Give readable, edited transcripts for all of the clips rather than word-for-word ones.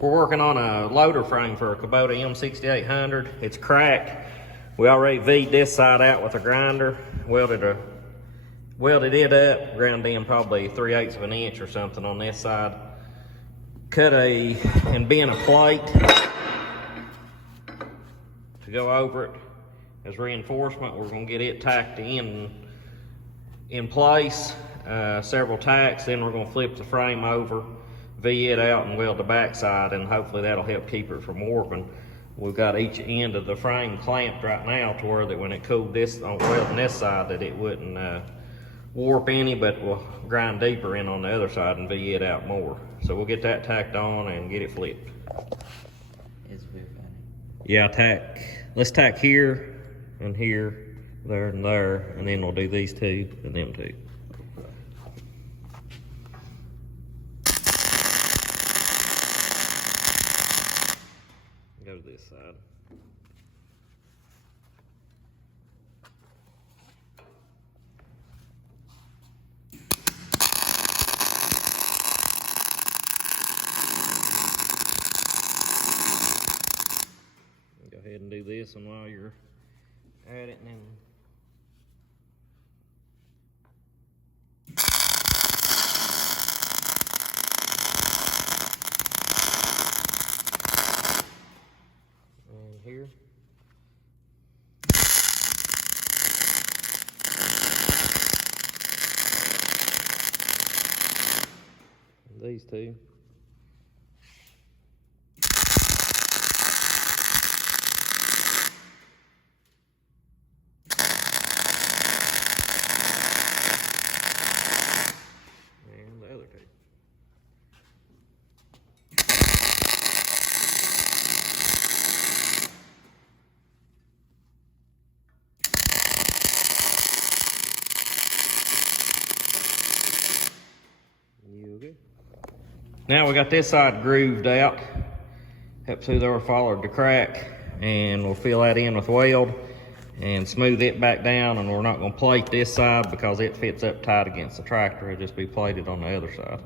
We're working on a loader frame for a Kubota M6800. It's cracked. We already V'd this side out with a grinder, welded it up, ground in probably 3/8 of an inch or something on this side. Cut and bent a plate to go over it as reinforcement. We're gonna get it tacked in place, several tacks, then we're gonna flip the frame over, V it out and weld the backside, and hopefully that'll help keep it from warping. We've got each end of the frame clamped right now to where that when it cooled this on welding this side that it wouldn't warp any, but we'll grind deeper in on the other side and V it out more. So we'll get that tacked on and get it flipped. It's very funny. Yeah, let's tack here and here, there and there, and then we'll do these two and them two. Go to this side. Go ahead and do this one while you're at it, and then here. And these two. And the other two. Now we got this side grooved out up through there, followed the crack, and we'll fill that in with weld and smooth it back down. And we're not going to plate this side because it fits up tight against the tractor. It'll just be plated on the other side.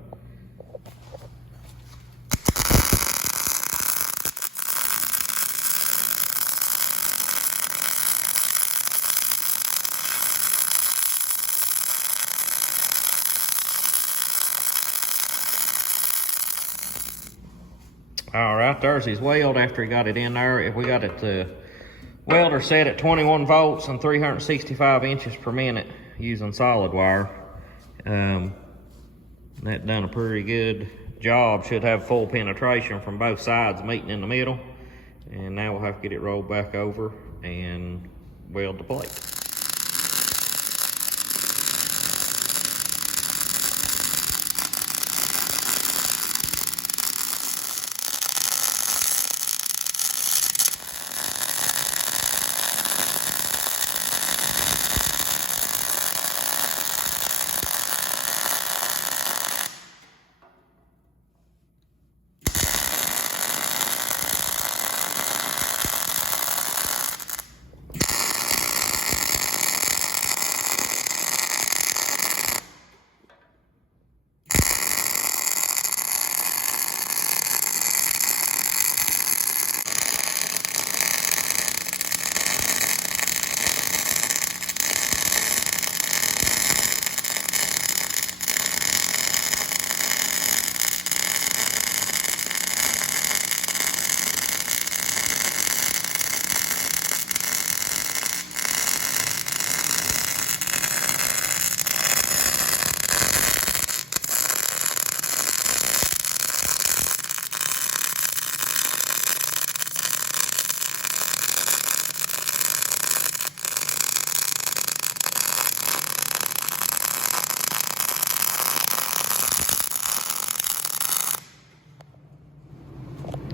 All right, there's his weld after he got it in there. If we got it the welder set at 21 volts and 365 inches per minute using solid wire. That done a pretty good job. Should have full penetration from both sides meeting in the middle. And now we'll have to get it rolled back over and weld the plate.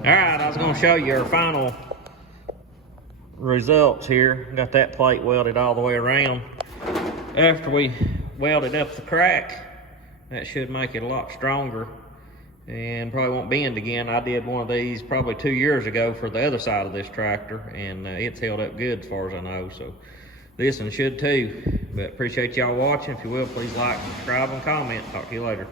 Alright, I was going to show you our final results here. Got that plate welded all the way around. After we welded up the crack, that should make it a lot stronger and probably won't bend again. I did one of these probably 2 years ago for the other side of this tractor, and it's held up good as far as I know, so this one should too. But appreciate y'all watching. If you will, please like, subscribe, and comment. Talk to you later.